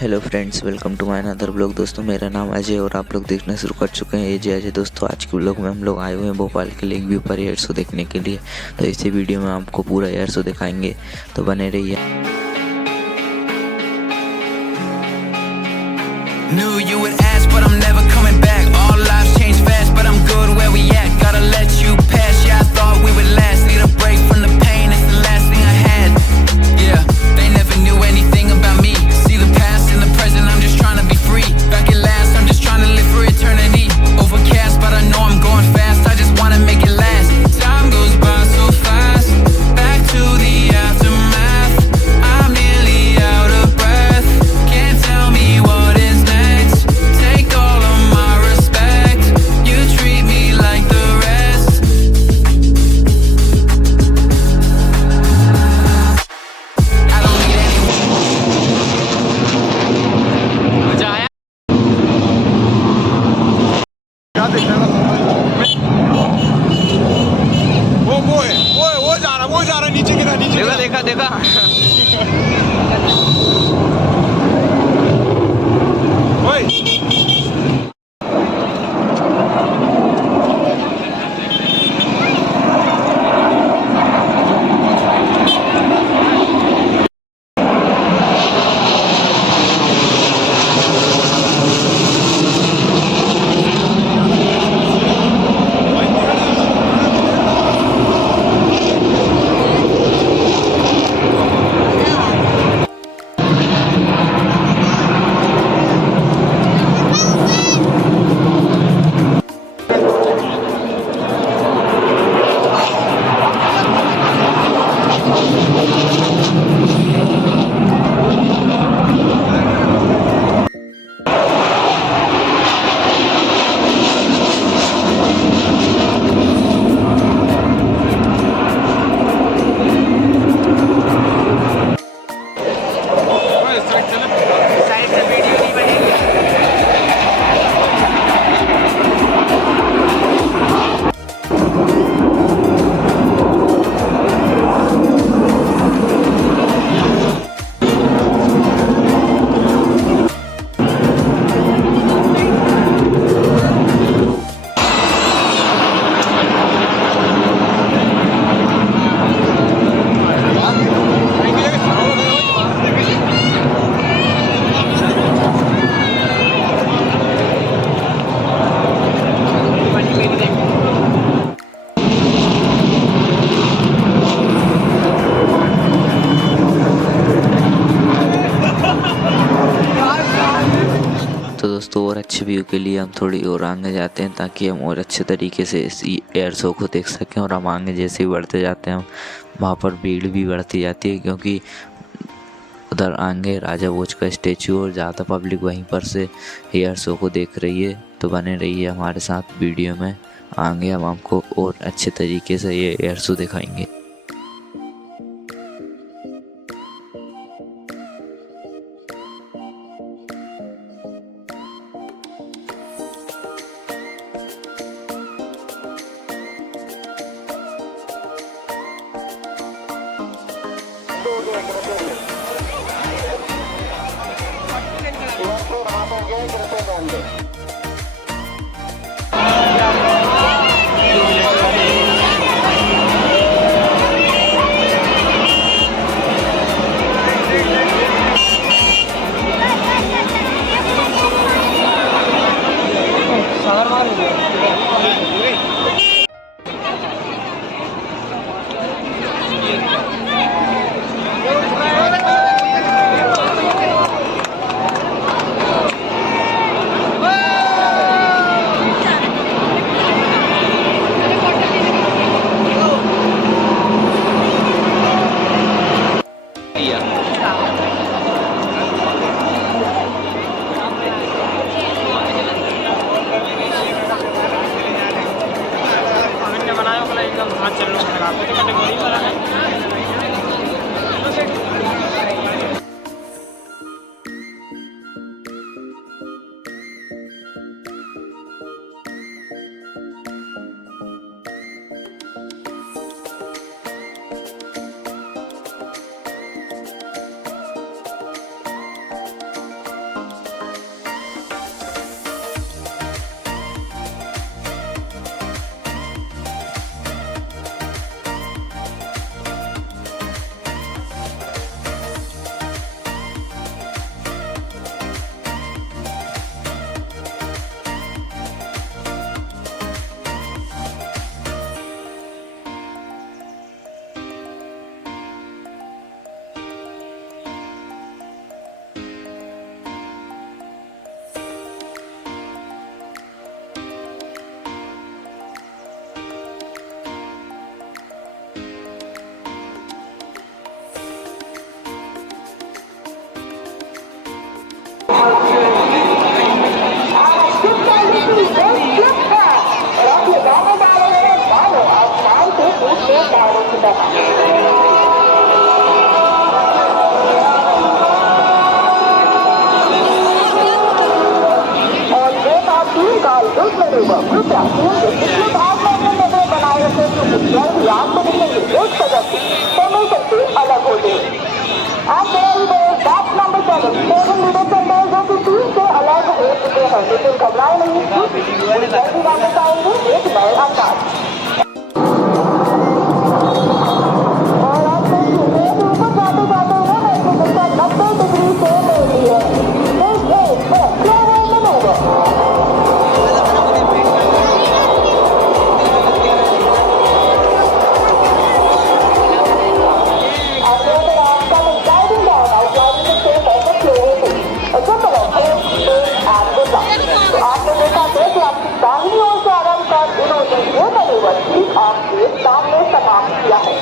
Hello friends, welcome to my another blog. दोस्तों, मेरा नाम अजय और आप लोग देखना शुरू कर चुके हैं अजय। दोस्तों, आज के ब्लॉग में हम लोग आए हुए हैं भोपाल के लेक व्यू पर एयर शो देखने के लिए। तो इसी वीडियो में आपको पूरा एयर शो दिखाएंगे, तो बने रहिए। Knew you would ask, but I'm never coming back. All lives change fast, but I'm good where we at. Gotta let you pass. Yeah, I thought we would last. Need a break from the pain. It's the last thing I had. Yeah, they never knew anything about me. See the past and the present. I'm just trying to be free. Back at last, I'm just trying to live for eternity. Overcast, but I know I'm going fast. I just wanna make it last. Time goes by so fast. Back to the aftermath. I'm nearly out of breath. Can't tell me what is next. Take all of my respect. You treat me like the rest. I don't need anyone. मजा आया? वो जा रहा नीचे गिरा देखा ओए तो दोस्तों, और अच्छे व्यू के लिए हम थोड़ी और आगे जाते हैं ताकि हम और अच्छे तरीके से इस एयर शो को देख सकें। और हम आगे जैसे ही बढ़ते जाते हैं वहाँ पर भीड़ भी बढ़ती जाती है, क्योंकि उधर आगे राजा भोज का स्टैचू और ज़्यादा पब्लिक वहीं पर से एयर शो को देख रही है। तो बने रहिए हमारे साथ वीडियो में। आगे हम आपको और अच्छे तरीके से ये एयर शो दिखाएंगे। यात्रियों से पिछले भाग में अपने नजर बनाए रखे जल्द याद को दिखेंगे एक सदन तो मिल सकते अलग हो गए। And there he goes, that's number 7. 7 leaders and those जो कि टीम से अलग हो चुके हैं, लेकिन घबराए नहीं, जल्दी वापस आएंगे एक नए अंदाज। और अब से ऊपर जाते जाते उन्होंने एक दिशा 90 डिग्री से ले ली है। आपने देखा है कि आपकी दाहिनी ओर से आरंभ कर इन्होंने ये मैन्यूवर ठीक आपके सामने समाप्त किया है।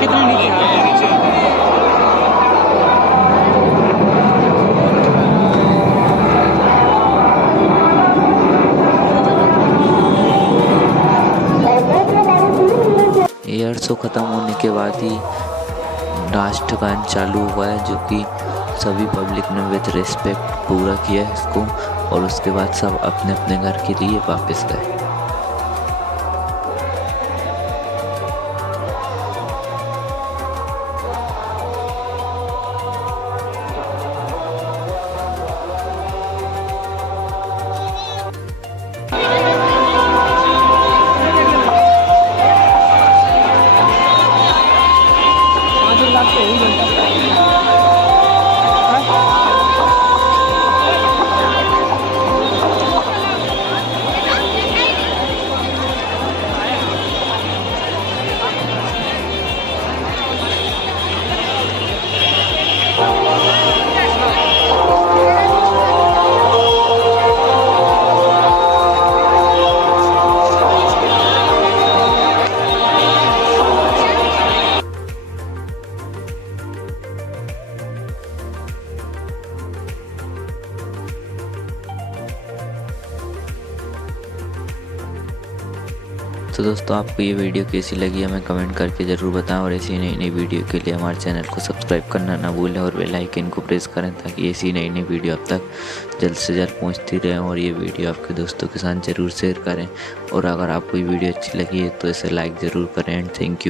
कितने नीचे आ गए नीचे एयर शो ख़त्म होने के बाद ही राष्ट्रगान चालू हुआ है, जो कि सभी पब्लिक ने विद रिस्पेक्ट पूरा किया है इसको, और उसके बाद सब अपने अपने घर के लिए वापस गए। तो दोस्तों, आपको ये वीडियो कैसी लगी हमें कमेंट करके ज़रूर बताएं, और ऐसी नई नई वीडियो के लिए हमारे चैनल को सब्सक्राइब करना ना भूलें और बेल आइकन को प्रेस करें, ताकि ऐसी नई नई वीडियो आप तक जल्द से जल्द पहुंचती रहे। और ये वीडियो आपके दोस्तों के साथ ज़रूर शेयर करें, और अगर आपको ये वीडियो अच्छी लगी है तो इसे लाइक ज़रूर करें। And thank you.